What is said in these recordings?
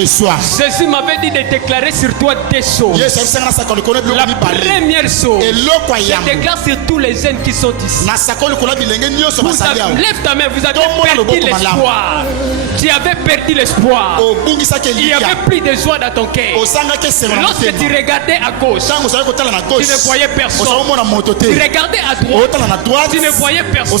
reçois. Jésus m'avait dit de déclarer sur toi des choses. La première chose, je déclare sur tous les jeunes qui sont ici. Lève ta main, vous avez perdu l'espoir. Tu avais perdu l'espoir. Il y avait plus de joie dans ton cœur. Lorsque tu regardais à gauche, tu ne voyais personne. Tu regardais à droite, tu ne voyais personne.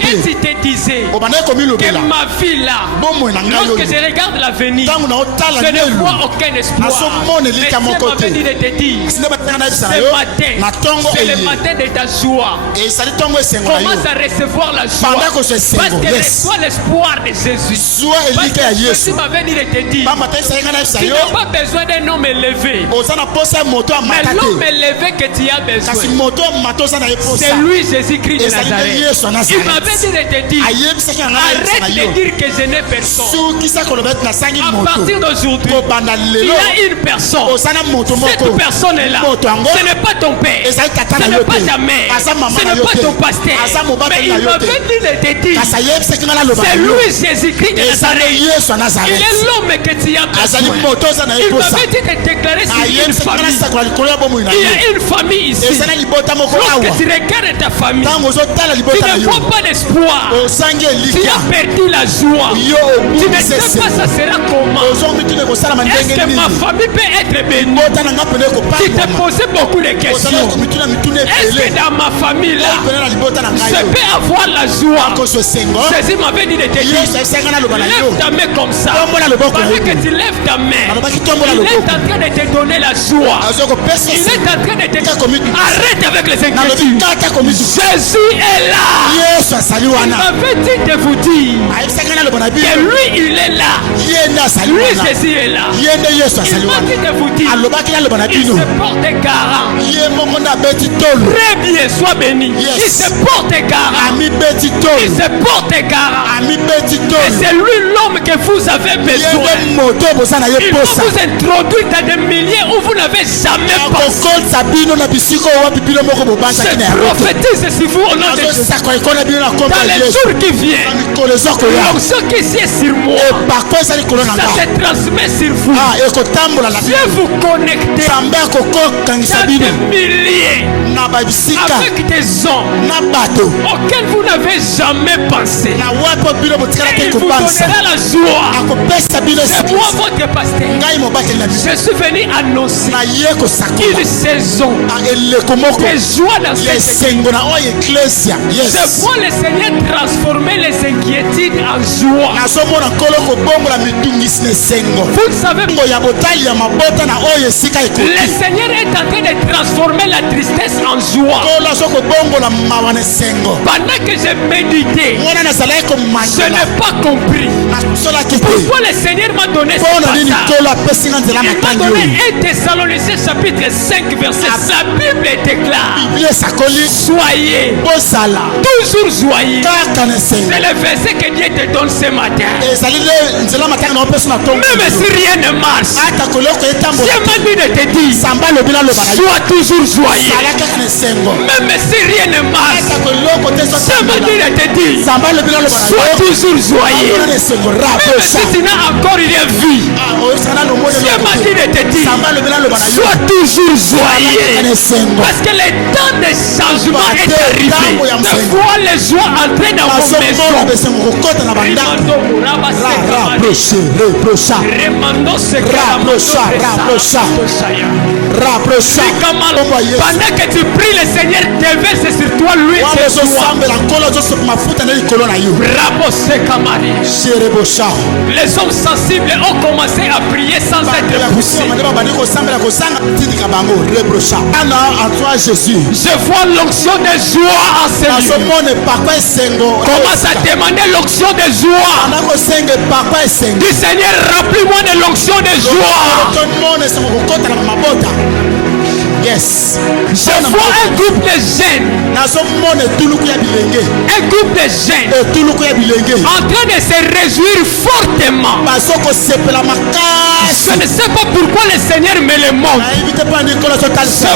Et tu te disais que ma vie là, lorsque je regarde l'avenir, je ne vois aucun espoir. Mais Dieu m'avait dit de te dire, ce matin, c'est le matin de ta joie. Commence à recevoir la joie. Parce que reçois l'espoir de Jésus. Parce que Jésus m'avait dit de te dire, tu n'as pas besoin d'un homme élevé. Mais l'homme élevé que tu as besoin, c'est lui Jésus-Christ de Nazareth. Il m'avait dit de te dire, arrête de dire que je n'ai personne. À partir d'aujourd'hui, il y a une personne. Cette personne est là. Ce n'est pas ton père. Ce n'est pas ta mère. Ce n'est pas ton pasteur. Mais il m'avait dit de te dire, c'est lui Jésus-Christ de Nazareth. Il est l'homme que tu as besoin. Il m'avait dit de déclarer sur une famille. Il y a une famille ici. Lorsque tu regardes ta famille, tu ne vois pas d'espoir. Tu as perdu la joie. Tu ne sais pas ça sera comment. Est-ce que ma famille peut être bénie? Tu te posais beaucoup de questions. Est-ce que dans ma famille là, je peux avoir la joie? Jésus m'avait dit de te dire, lève ta main comme ça. Pendant que tu lèves ta main, il est en train de te donner la joie. Il est en train de te dire, arrête avec les inquiétudes. Jésus est là. Il m'avait dit de vous dire que lui il est là. Lui Jésus est là. Il m'a dit de vous dire, il se porte garant. Très bien, sois béni. Il se porte garant. Il se porte garant. Et c'est lui l'homme que vous avez besoin. Il va vous introduire dans des milliers où vous n'avez jamais pensé. Je prophétise sur vous au nom de Jésus. Dans les jours qui viennent, l'onction qui est sur moi, ça se transmet sur vous. Dieu vous connecte dans des milliers avec des hommes auxquels vous n'avez jamais pensé. Et il vous donnera la joie. C'est moi votre pasteur. Je suis venu annoncer une saison de joie dans cette église. Je vois le Seigneur transformer les inquiétudes en joie. Vous ne savez pas, le Seigneur est en train de transformer la tristesse en joie. Pendant que j'ai médité, je n'ai pas compris pourquoi le Seigneur m'a donné ce passage. Il m'a donné 1 Thessaloniciens chapitre 5 verset 5. La Bible déclare, soyez toujours joyeux. C'est le verset que Dieu te donne ce matin. Même si rien ne marche, Dieu m'a dit de te dire, sois toujours joyeux. Même si rien ne marche, Dieu m'a dit de te dire, sois toujours joyeux. Même si tu n'as encore rien vu, Dieu m'a dit de te dire, sois toujours joyeux. Parce que le temps de changement est arrivé. De voir les joies entrer dans vos maisons. Pendant que tu pries, le Seigneur déverse sur toi l'huile de joie. Les hommes sensibles ont commencé à prier sans être poussés. Je vois l'onction de joie en ce lieu. Commence à demander l'onction de joie. Du Seigneur, remplis-moi de l'onction de joie. Yes. Je vois un groupe de jeunes. Un groupe de jeunes en train de se réjouir fortement. Je ne sais pas pourquoi le Seigneur me le montre. Je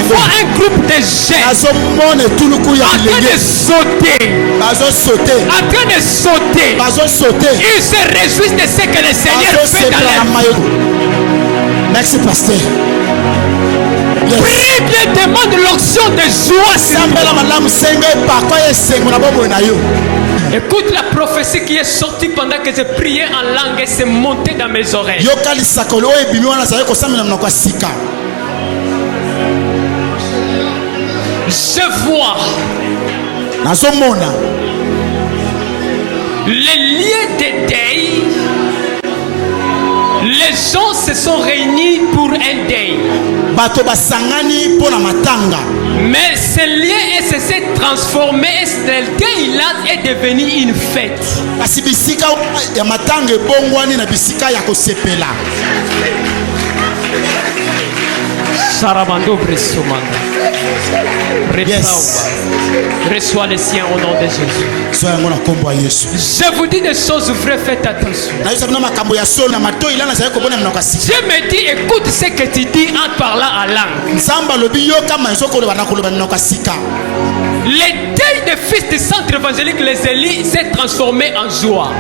vois un groupe de jeunes en train de sauter. En train de sauter. Ils se réjouissent de ce que le Seigneur fait dans leur vie. Merci, pasteur. Prie bien, demande l'onction de joie. Écoute la prophétie qui est sortie pendant que je priais en langue et c'est monté dans mes oreilles. Je vois les liens de deuil. Les gens se sont réunis pour un deuil. Mais ce lien s'est transformé et ce deuil-là est devenu une fête. Sarabando Bressomanda. Yes. Reçois les siens au nom de Jésus. Je vous dis des choses vraies, faites attention. Dieu me dit, écoute ce que tu dis en parlant en langue. Les deuils des fils du centre évangélique, les Élis, s'est transformé en joie.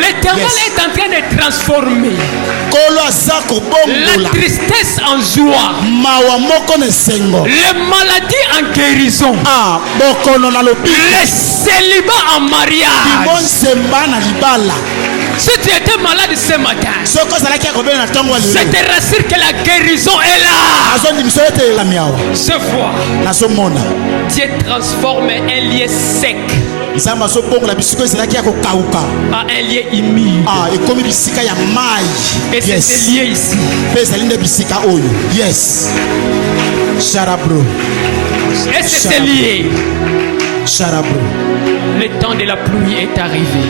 L'Éternel est en train de transformer la tristesse en joie, les maladies en guérison, les célibats en mariage. Si tu étais malade ce matin, je te rassure que la guérison est là. Ce fois, Dieu transforme un lieu sec à un lieu humide. Et c'est ce lieu ici. Yes. Et c'est ce lieu. Le temps de la pluie est arrivé.